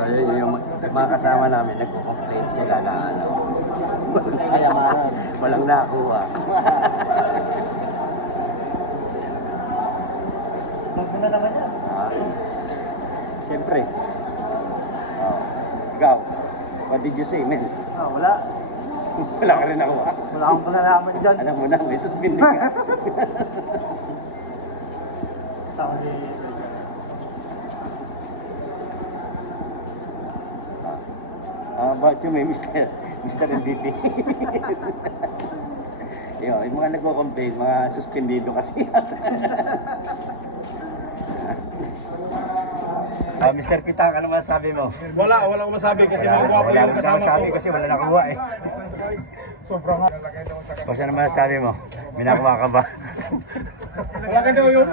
So yung mga kasama namin nagko-complain sila na ano. Kayamanan. Walang nakuha. Huwag na naman yan. Siyempre. Ikaw, what did you say, man? Wala. Wala ka rin nakuha. Wala akong panalaman dyan. Alam mo na, may suspending ka. Tama ni... How about you, may Mr. MVP? Yung mga nagko-complain, mga suspendido kasi yata. Mr. Pitang, ano masasabi mo? Wala akong masabi kasi mga gwapo yung kasama masabi ko. kasi wala nakuha eh. Sobrang Kasi ano masasabi mo? May nakuha ka ba? Wala ka daw yung